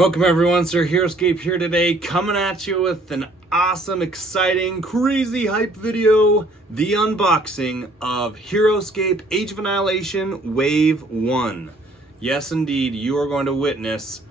Welcome everyone, Sir Heroscape here today, coming at you with an awesome, exciting, crazy hype video, the unboxing of Heroscape Age of Annihilation Wave 1. Yes indeed, you are going to witness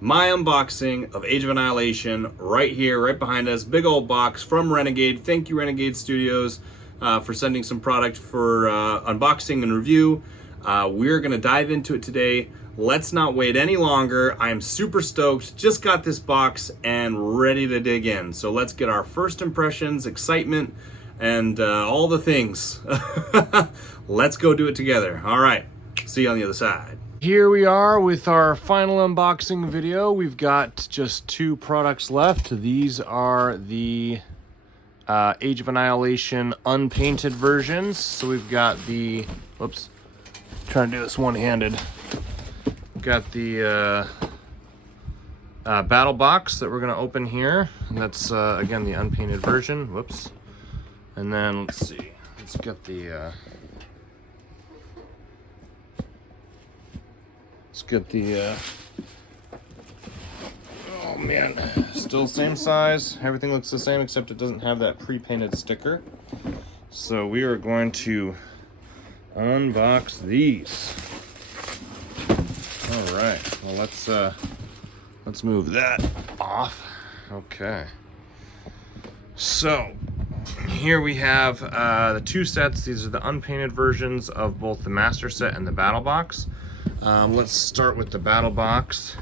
my unboxing of Age of Annihilation right here, right behind us, big old box from Renegade. Thank you Renegade Studios for sending some product for unboxing and review. We're going to dive into it today. Let's not wait any longer. I am super stoked. Just got this box and ready to dig in. So let's get our first impressions, excitement, and all the things. Let's go do it together. All right. See you on the other side. Here we are with our final unboxing video. We've got just two products left. These are the Age of Annihilation unpainted versions. So we've got the, whoops, trying to do this one-handed. Got the battle box that we're going to open here. And that's, again, the unpainted version. Whoops. And then, let's see. Let's get the... oh man, still same size. Everything looks the same except it doesn't have that pre-painted sticker. So we are going to unbox these. All right, well let's move that off. Okay. So here we have the two sets. These are the unpainted versions of both the master set and the battle box. Let's start with the battle box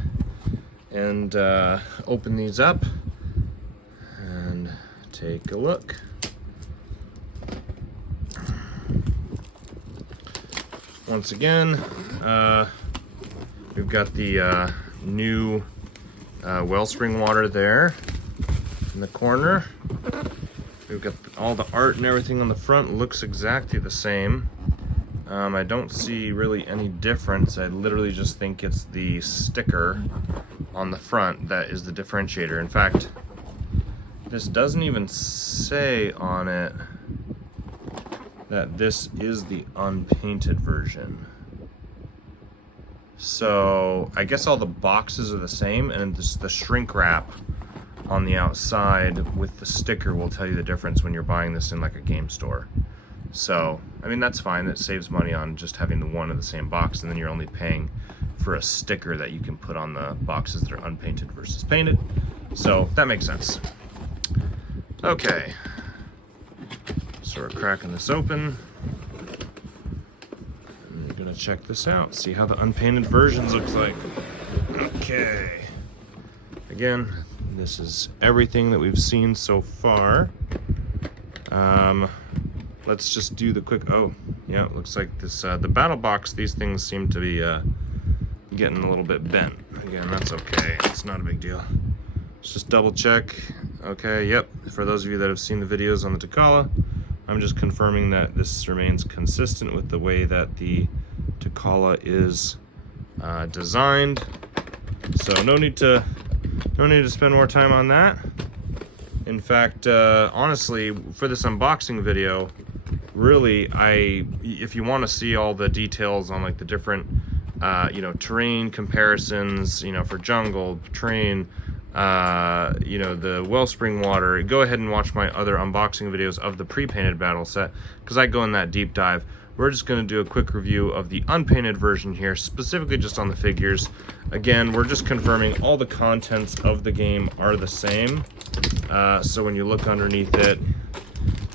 and open these up and take a look. Once again, we've got the new wellspring water there in the corner. We've got all the art and everything on the front. Looks exactly the same. I don't see really any difference. I literally just think it's the sticker on the front that is the differentiator. In fact, this doesn't even say on it that this is the unpainted version. So I guess all the boxes are the same, and the shrink wrap on the outside with the sticker will tell you the difference when you're buying this in like a game store. So, I mean, that's fine. That saves money on just having the one of the same box, and then you're only paying for a sticker that you can put on the boxes that are unpainted versus painted. So that makes sense. Okay. So we're cracking this open. And we're gonna check this out, see how the unpainted versions looks like. Okay. Again, this is everything that we've seen so far. Let's just do the quick, oh, yeah, it looks like this, the battle box, these things seem to be getting a little bit bent. Again, that's okay, it's not a big deal. Let's just double check. Okay, yep, for those of you that have seen the videos on the Takala, I'm just confirming that this remains consistent with the way that the Takala is designed. So no need to spend more time on that. In fact, honestly, for this unboxing video, really, if you want to see all the details on like the different, terrain comparisons, for jungle, terrain, the wellspring water, go ahead and watch my other unboxing videos of the pre-painted battle set, because I go in that deep dive. We're just going to do a quick review of the unpainted version here, specifically just on the figures. Again, we're just confirming all the contents of the game are the same. So when you look underneath it,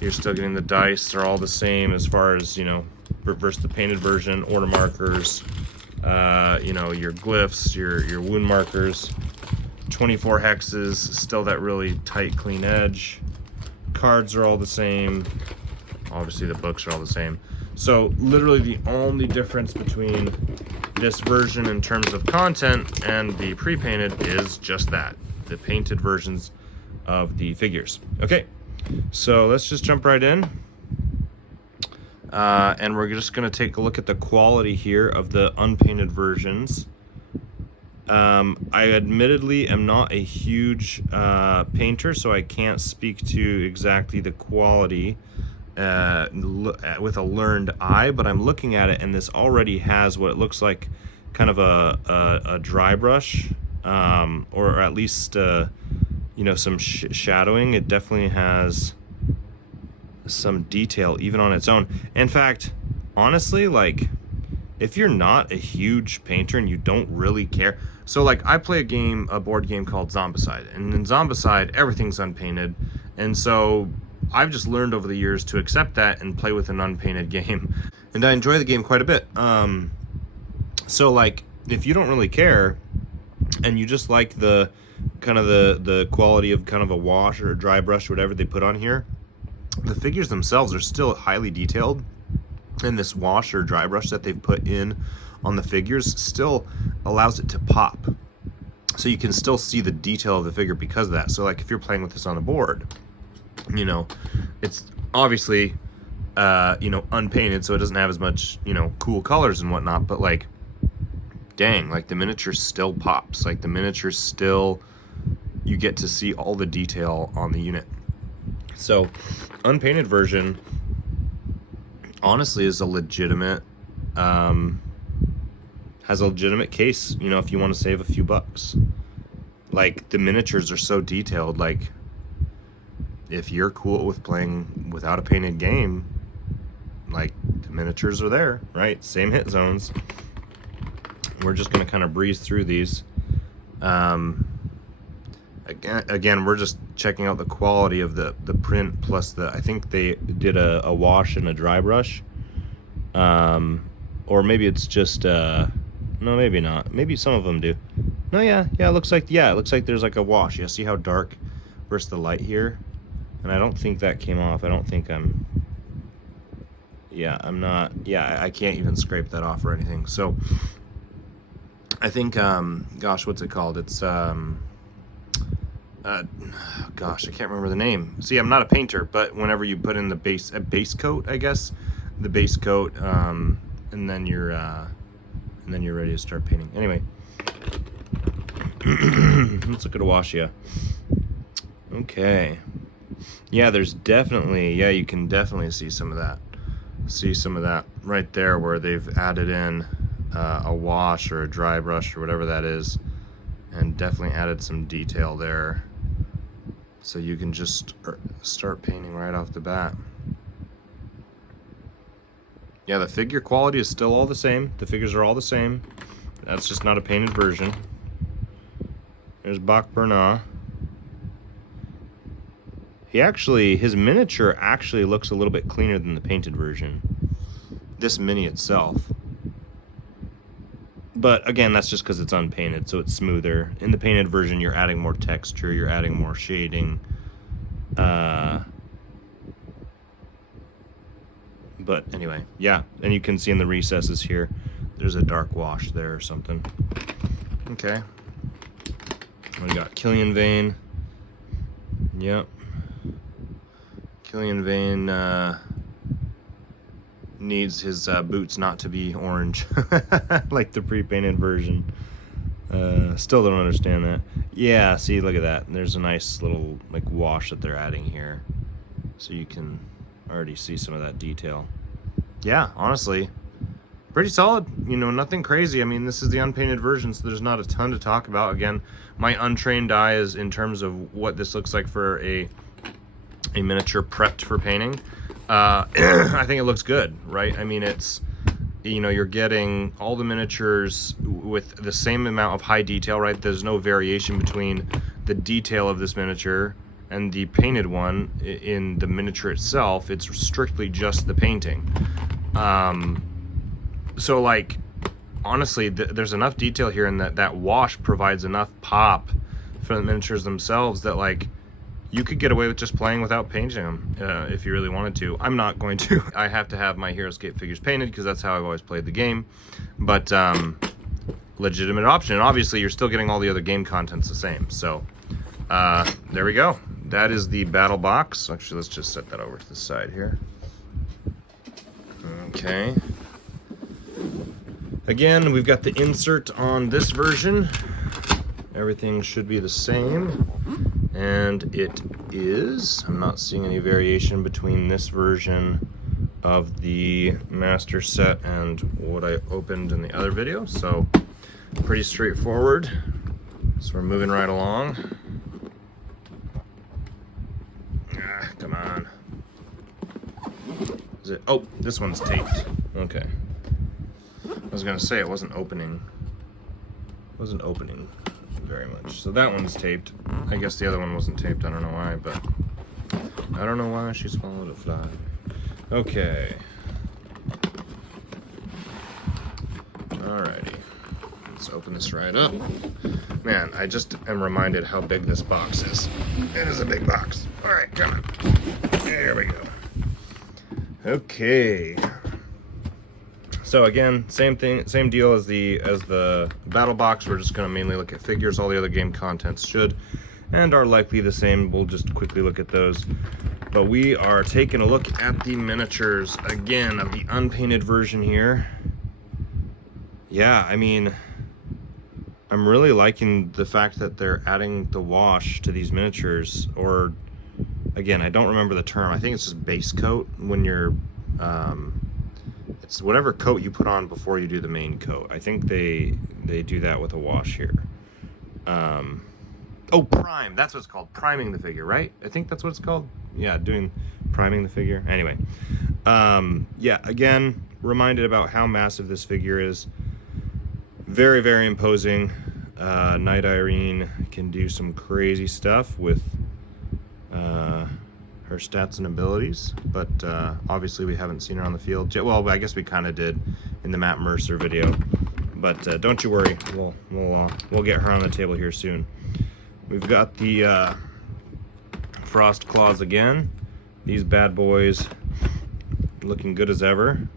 you're still getting the dice. They're all the same as far as, versus the painted version, order markers, your glyphs, your wound markers, 24 hexes, still that really tight, clean edge. Cards are all the same. Obviously the books are all the same. So literally the only difference between this version in terms of content and the pre-painted is just that, the painted versions of the figures. Okay, so let's just jump right in. And we're just gonna take a look at the quality here of the unpainted versions. I admittedly am not a huge painter, so I can't speak to exactly the quality with a learned eye, but I'm looking at it and this already has what it looks like kind of a dry brush or at least you know, some shadowing. It definitely has some detail even on its own. In fact, honestly, like, if you're not a huge painter and you don't really care, so like I play a board game called Zombicide, and in Zombicide everything's unpainted, and so I've just learned over the years to accept that and play with an unpainted game, and I enjoy the game quite a bit. So like, if you don't really care and you just like the kind of the quality of kind of a wash or a dry brush or whatever they put on here, the figures themselves are still highly detailed, and this wash or dry brush that they've put in on the figures still allows it to pop, so you can still see the detail of the figure because of that. So like, if you're playing with this on the board, you know, it's obviously you know, unpainted, so it doesn't have as much, you know, cool colors and whatnot, but like, dang, like the miniature still pops. Like the miniature still, you get to see all the detail on the unit. So unpainted version honestly is a legitimate has a legitimate case, you know, if you want to save a few bucks. Like, the miniatures are so detailed. Like, if you're cool with playing without a painted game, like, the miniatures are there, right? Same hit zones. We're just going to kind of breeze through these. Again, we're just checking out the quality of the print, plus I think they did a wash and a dry brush. Or maybe it's just, no, maybe not. Maybe some of them do. No, yeah, it looks like there's like a wash. Yeah, see how dark versus the light here? And I don't think that came off. I don't think I'm not, I can't even scrape that off or anything. So I think, gosh, what's it called? It's, gosh, I can't remember the name. See, I'm not a painter, but whenever you put in a base coat, I guess, the base coat, and then you're ready to start painting. Anyway, let's look at a wash. Yeah. Okay. Yeah, there's definitely, you can definitely see some of that. See some of that right there where they've added in a wash or a dry brush or whatever that is, and definitely added some detail there. So you can just start painting right off the bat. Yeah, the figure quality is still all the same. The figures are all the same. That's just not a painted version. There's Bach Bernat. His miniature actually looks a little bit cleaner than the painted version. This mini itself. But again, that's just because it's unpainted, so it's smoother. In the painted version, you're adding more texture, you're adding more shading. But anyway, yeah, and you can see in the recesses here, there's a dark wash there or something. Okay. We got Killian Vane. Yep. Killian Vane needs his boots not to be orange like the pre-painted version. Still don't understand that. Yeah, see, look at that. There's a nice little like wash that they're adding here, so you can already see some of that detail. Yeah, honestly, pretty solid. You know, nothing crazy. I mean, this is the unpainted version, so there's not a ton to talk about. Again, my untrained eye is in terms of what this looks like for a miniature prepped for painting. I think it looks good, right? I mean, it's, you know, you're getting all the miniatures with the same amount of high detail, right? There's no variation between the detail of this miniature and the painted one in the miniature itself. It's strictly just the painting. So like, honestly, there's enough detail here, and that wash provides enough pop for the miniatures themselves that like, you could get away with just playing without painting them if you really wanted to. I'm not going to. I have to have my Heroscape figures painted because that's how I've always played the game. But legitimate option. And obviously, you're still getting all the other game contents the same. So there we go. That is the battle box. Actually, let's just set that over to the side here. Okay. Again, we've got the insert on this version. Everything should be the same. And it is. I'm not seeing any variation between this version of the master set and what I opened in the other video. So pretty straightforward. So we're moving right along. Come on. Is it? Oh, this one's taped. Okay. I was gonna say it wasn't opening. It wasn't opening very much. So that one's taped. I guess the other one wasn't taped. I don't know why, but I don't know why she swallowed a fly. Okay. Alrighty. Let's open this right up. Man, I just am reminded how big this box is. It is a big box. Alright, come on. There we go. Okay. So again, same thing, same deal as the battle box. We're just gonna mainly look at figures. All the other game contents should and are likely the same. We'll just quickly look at those. But we are taking a look at the miniatures again of the unpainted version here. Yeah, I mean, I'm really liking the fact that they're adding the wash to these miniatures, or again, I don't remember the term. I think it's just base coat when you're, it's whatever coat you put on before you do the main coat. I think they do that with a wash here. Oh, prime, that's what it's called, priming the figure, right? I think that's what it's called. Yeah, priming the figure. Anyway, yeah, again, reminded about how massive this figure is. Very, very imposing. Night Irene can do some crazy stuff with her stats and abilities, but obviously we haven't seen her on the field yet. Well, I guess we kind of did in the Matt Mercer video, but don't you worry, we'll get her on the table here soon. We've got the Frost Claws again. These bad boys looking good as ever.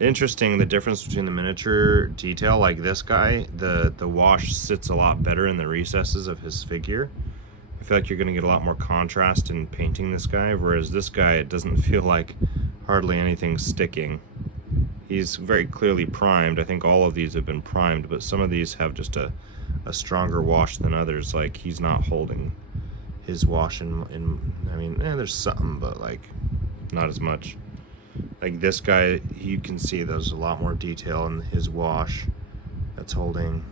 Interesting, the difference between the miniature detail, like this guy, the wash sits a lot better in the recesses of his figure. I feel like you're going to get a lot more contrast in painting this guy, whereas this guy, it doesn't feel like hardly anything sticking. He's very clearly primed. I think all of these have been primed, but some of these have just a stronger wash than others. Like, he's not holding his wash in I mean, there's something, but like not as much. Like this guy, you can see there's a lot more detail in his wash that's holding.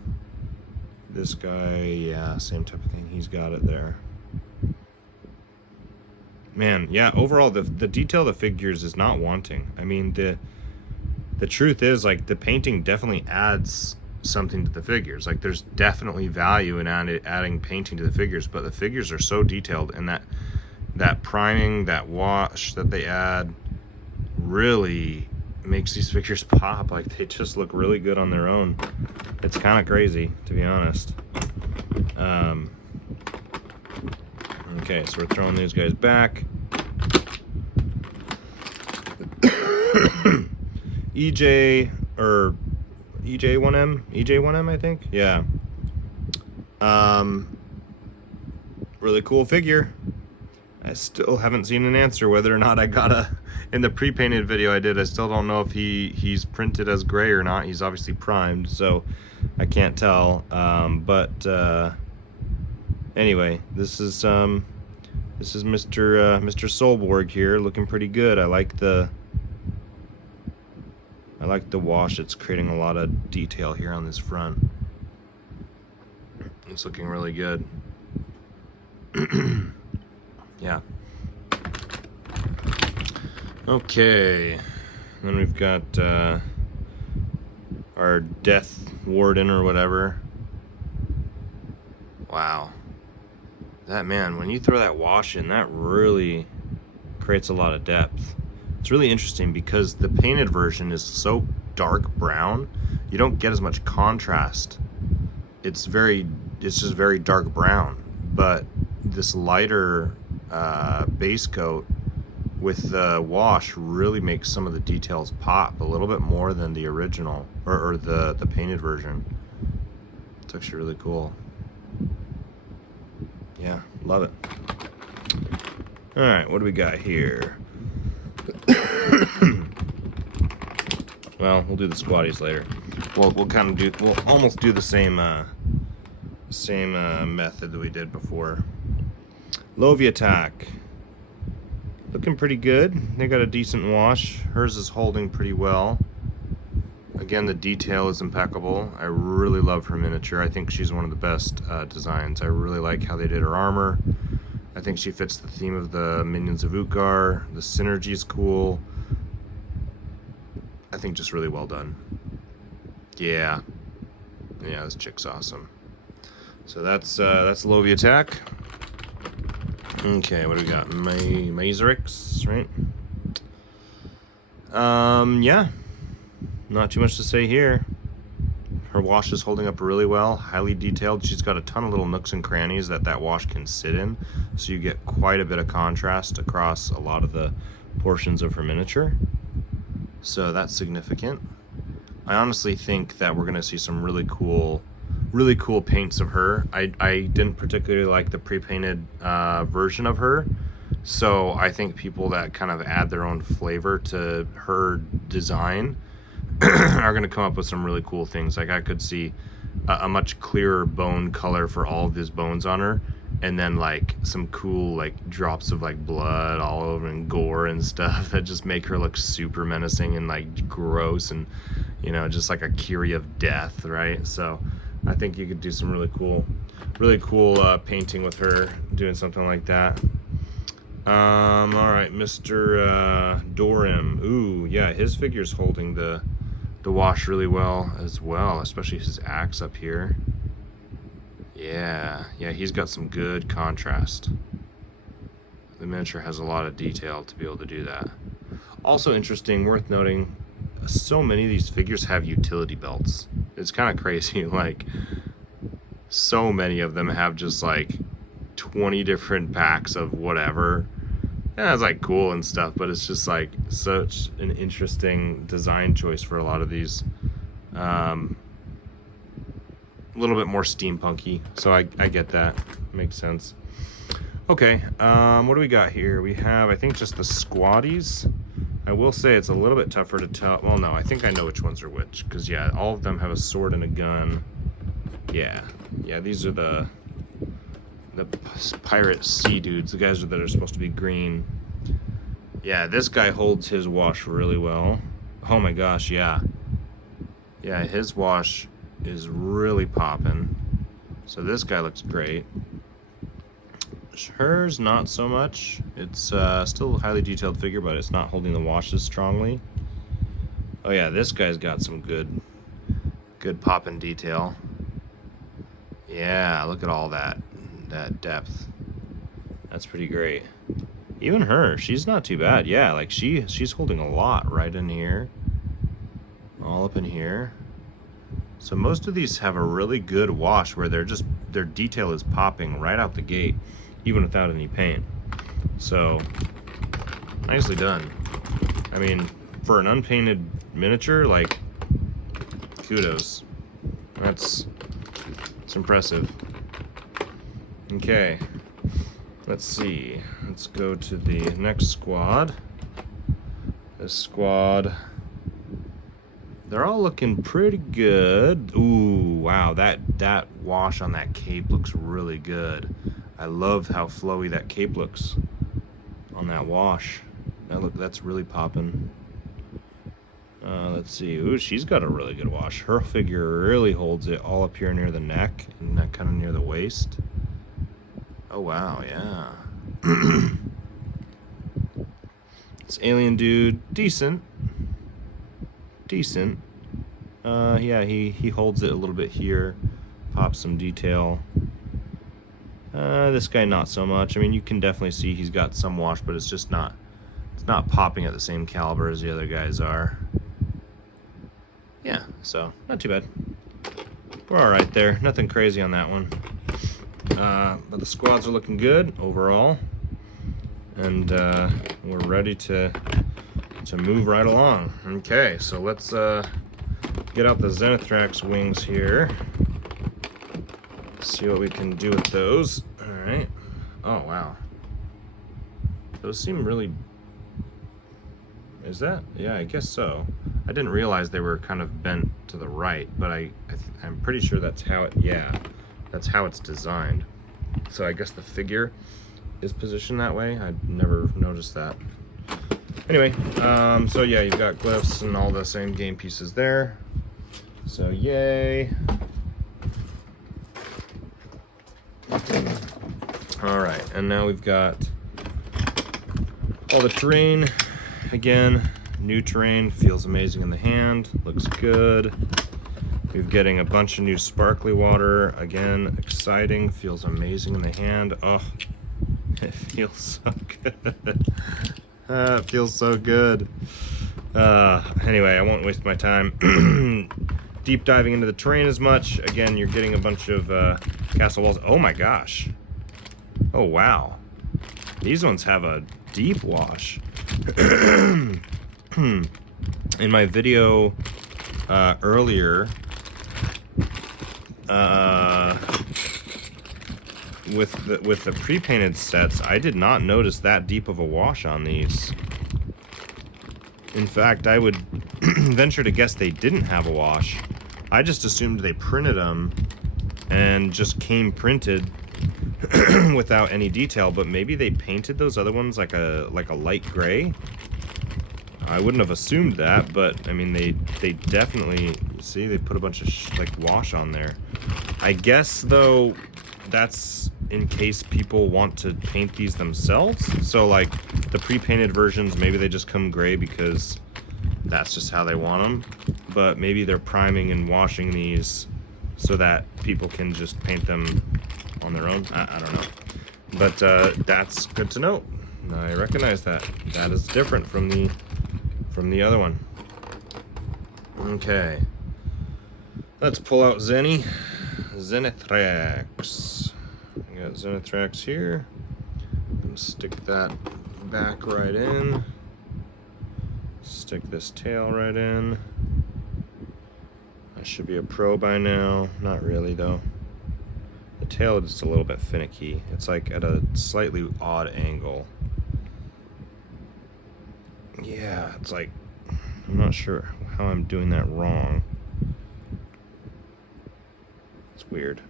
This guy, yeah, same type of thing. He's got it there. Man, yeah, overall, the detail of the figures is not wanting. I mean, the truth is, like, the painting definitely adds something to the figures. Like, there's definitely value in adding painting to the figures, but the figures are so detailed, and that priming, that wash that they add really makes these figures pop. Like, they just look really good on their own. It's kind of crazy, to be honest. Okay, so we're throwing these guys back. EJ1M, I think. Yeah. Really cool figure. I still haven't seen an answer whether or not I got in the pre-painted video I did, I still don't know if he's printed as gray or not. He's obviously primed, so I can't tell. Anyway, this is Mr. Solborg here, looking pretty good. I like the wash. It's creating a lot of detail here on this front. It's looking really good. Yeah. Okay. Then we've got our Death Warden or whatever. Wow. That, man, when you throw that wash in, that really creates a lot of depth. It's really interesting because the painted version is so dark brown, you don't get as much contrast. It's just very dark brown. But this lighter base coat with the wash really makes some of the details pop a little bit more than the original or the painted version. It's actually really cool. Yeah, love it. All right, what do we got here? Well, we'll do the squatties later. We'll almost do the same method that we did before. Loviatak, looking pretty good. They got a decent wash. Hers is holding pretty well. Again, the detail is impeccable. I really love her miniature. I think she's one of the best designs. I really like how they did her armor. I think she fits the theme of the Minions of Utgar. The synergy is cool. I think just really well done. Yeah, this chick's awesome. So that's Lovia Attack. Okay, what do we got? Mazerix, right? Yeah. Not too much to say here. Her wash is holding up really well, highly detailed. She's got a ton of little nooks and crannies that wash can sit in, so you get quite a bit of contrast across a lot of the portions of her miniature. So that's significant. I honestly think that we're gonna see some really cool paints of her. I didn't particularly like the pre-painted version of her, so I think people that kind of add their own flavor to her design are going to come up with some really cool things. Like I could see a much clearer bone color for all of these bones on her, and then like some cool like drops of like blood all over and gore and stuff that just make her look super menacing and like gross, and you know, just like a Kiri of death, right? So I think you could do some really cool painting with her doing something like that. All right, Mr. Dorim. Ooh, yeah, his figure's holding the wash really well as well, especially his axe up here. Yeah, he's got some good contrast. The miniature has a lot of detail to be able to do that. Also interesting, worth noting, so many of these figures have utility belts. It's kind of crazy, like so many of them have just like 20 different packs of whatever. Yeah, it's like cool and stuff, but it's just like such an interesting design choice for a lot of these. A little bit more steampunky, so I get that. Makes sense. Okay, what do we got here? We have, I think, just the squaddies. I will say it's a little bit tougher to tell. Well, no, I think I know which ones are which, because yeah, all of them have a sword and a gun. Yeah, these are the pirate sea dudes, the guys that are supposed to be green. Yeah, this guy holds his wash really well. Oh my gosh, yeah, his wash is really popping. So this guy looks great. Hers not so much. It's still a highly detailed figure, but it's not holding the wash as strongly. Oh yeah, this guy's got some good popping detail. Yeah, look at all that depth. That's pretty great. Even her, she's not too bad. Yeah, like she's holding a lot right in here, all up in here. So most of these have a really good wash where their detail is popping right out the gate, even without any paint. So nicely done. I mean, for an unpainted miniature, like, kudos. It's impressive. Okay, let's see. Let's go to the next squad. This squad, they're all looking pretty good. Ooh, wow, that wash on that cape looks really good. I love how flowy that cape looks on that wash. That's really popping. Let's see. Ooh, she's got a really good wash. Her figure really holds it all up here near the neck and kind of near the waist. Oh wow, yeah. This alien dude, decent. Yeah, he holds it a little bit here, pops some detail. This guy not so much. I mean, you can definitely see he's got some wash, but it's not popping at the same caliber as the other guys are. Yeah, so not too bad. We're all right there. Nothing crazy on that one. But the squads are looking good overall, and we're ready to move right along. Okay, so let's get out the Zenithrax wings here. See what we can do with those. All right. Oh wow. Those seem really. Is that? Yeah, I guess so. I didn't realize they were kind of bent to the right, but I'm pretty sure that's how it. Yeah, that's how it's designed. So I guess the figure is positioned that way. I'd never noticed that. Anyway, so yeah, you've got glyphs and all the same game pieces there. So yay. All right, and now we've got all the terrain. Again, new terrain, feels amazing in the hand, looks good. We're getting a bunch of new sparkly water. Again, exciting, feels amazing in the hand. Oh, it feels so good. It feels so good. Anyway, I won't waste my time deep diving into the terrain as much. Again, you're getting a bunch of castle walls. Oh my gosh. Oh wow. These ones have a deep wash. In my video earlier, with the pre-painted sets, I did not notice that deep of a wash on these. In fact, I would venture to guess they didn't have a wash. I just assumed they printed them and just came printed without any detail, but maybe they painted those other ones like a light gray. I wouldn't have assumed that, but I mean, they definitely, see, they put a bunch of like wash on there. I guess though, that's in case people want to paint these themselves. So like the pre-painted versions, maybe they just come gray because that's just how they want them. But maybe they're priming and washing these so that people can just paint them on their own. I don't know. But that's good to know. I recognize that. That is different from the other one. Okay. Let's pull out Zenithrax. We got Zenithrax here. And stick that back right in. Stick this tail right in. I should be a pro by now. Not really though. The tail is just a little bit finicky. It's like at a slightly odd angle. Yeah, it's like, I'm not sure how I'm doing that wrong. It's weird.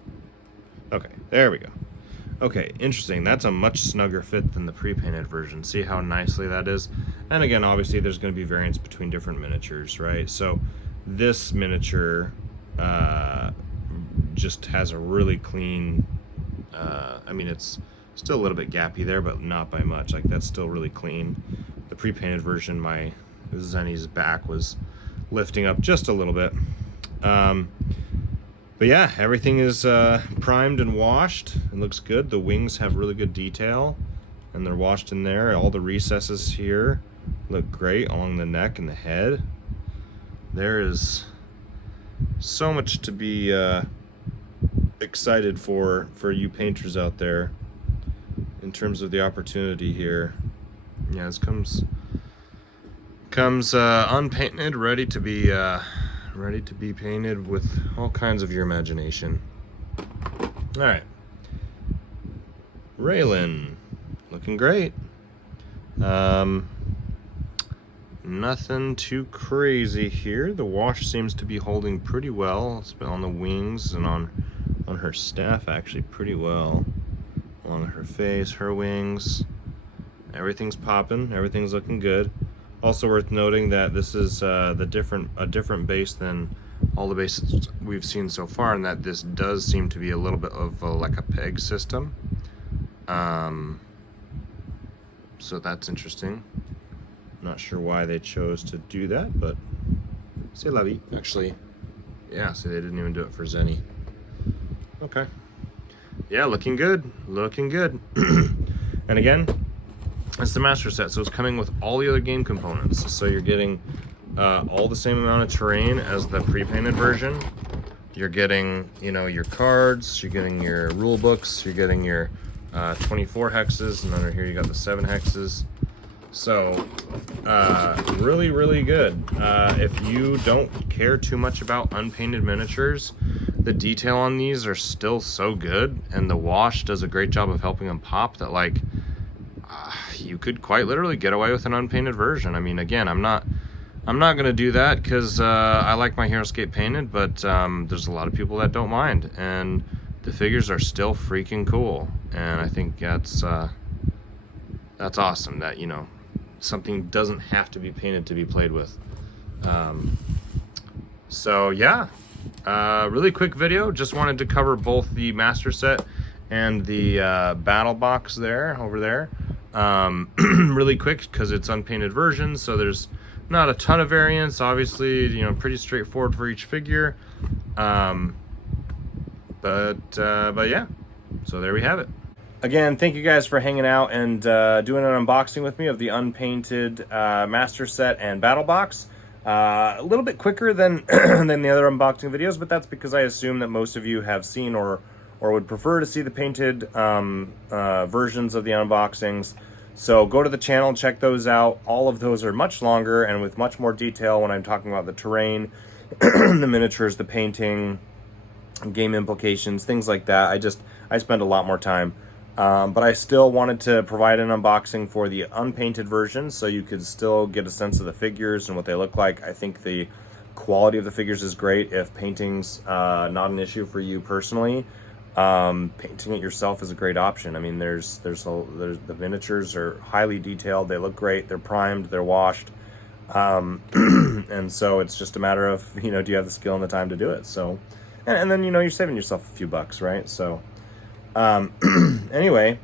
Okay, there we go. Okay, interesting. That's a much snugger fit than the pre-painted version. See how nicely that is? And again, obviously there's going to be variance between different miniatures, right? So this miniature just has a really clean, I mean, it's still a little bit gappy there, but not by much. Like, that's still really clean. The pre-painted version, my Zenny's back was lifting up just a little bit. But yeah, everything is primed and washed. It looks good. The wings have really good detail, and they're washed in there. All the recesses here look great along the neck and the head. There is so much to be excited for you painters out there in terms of the opportunity here. Yeah, this comes unpainted, ready to be painted with all kinds of your imagination. All right, Raylan, looking great. Nothing too crazy here. The wash seems to be holding pretty well. It's been on the wings and on her staff actually pretty well. Along her face, her wings. Everything's popping, everything's looking good. Also worth noting that this is a different base than all the bases we've seen so far, and that this does seem to be a little bit of like a peg system. So that's interesting. Not sure why they chose to do that, but c'est la vie. Actually, yeah, so they didn't even do it for Zenny. Okay. Yeah, looking good, looking good. And again, it's the master set, so it's coming with all the other game components. So you're getting all the same amount of terrain as the pre-painted version. You're getting, you know, your cards, you're getting your rule books, you're getting your 24 hexes, and under here you got the 7 hexes. So really, really good. If you don't care too much about unpainted miniatures, the detail on these are still so good, and the wash does a great job of helping them pop that, like, you could quite literally get away with an unpainted version. I mean, again, I'm not gonna do that because I like my Heroscape painted, but there's a lot of people that don't mind, and the figures are still freaking cool. And I think that's awesome that, you know, something doesn't have to be painted to be played with. So yeah, Really quick video. Just wanted to cover both the master set and the battle box there, over there. Really quick because it's unpainted version, so there's not a ton of variants. Obviously, you know, pretty straightforward for each figure. But yeah, so there we have it. Again, thank you guys for hanging out and doing an unboxing with me of the unpainted master set and battle box. A little bit quicker than than the other unboxing videos, but that's because I assume that most of you have seen or would prefer to see the painted versions of the unboxings. So go to the channel, check those out. All of those are much longer and with much more detail when I'm talking about the terrain, the miniatures, the painting, game implications, things like that. I spend a lot more time. But I still wanted to provide an unboxing for the unpainted version so you could still get a sense of the figures and what they look like. I think the quality of the figures is great. If painting's not an issue for you personally, painting it yourself is a great option. I mean, there's the miniatures are highly detailed. They look great. They're primed. They're washed. And so it's just a matter of, you know, do you have the skill and the time to do it? So, and then, you know, you're saving yourself a few bucks, right? So, anyway,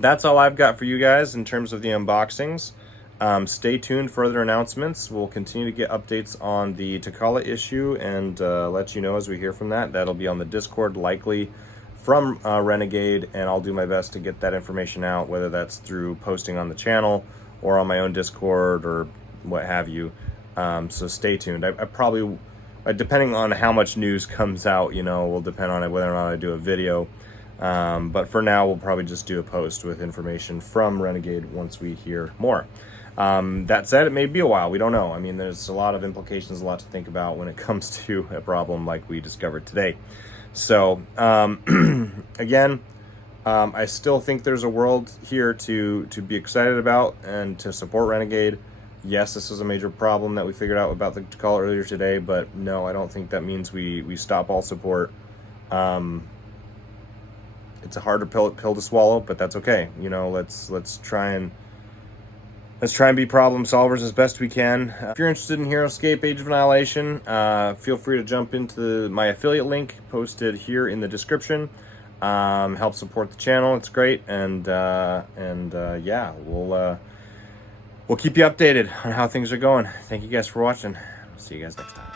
that's all I've got for you guys in terms of the unboxings. Stay tuned for further announcements. We'll continue to get updates on the Takala issue and let you know as we hear from that. That'll be on the Discord, likely from Renegade, and I'll do my best to get that information out, whether that's through posting on the channel or on my own Discord or what have you. So stay tuned. I probably, depending on how much news comes out, you know, will depend on whether or not I do a video. But for now, we'll probably just do a post with information from Renegade once we hear more. That said, it may be a while. We don't know. I mean, there's a lot of implications, a lot to think about when it comes to a problem like we discovered today. So, again, I still think there's a world here to be excited about and to support Renegade. Yes, this is a major problem that we figured out about the call earlier today, but no, I don't think that means we stop all support. It's a harder pill to swallow, but that's okay. You know, let's try and be problem solvers as best we can. If you're interested in Heroscape Age of Annihilation, feel free to jump into my affiliate link posted here in the description. Help support the channel. It's great, and yeah, we'll keep you updated on how things are going. Thank you guys for watching. See you guys next time.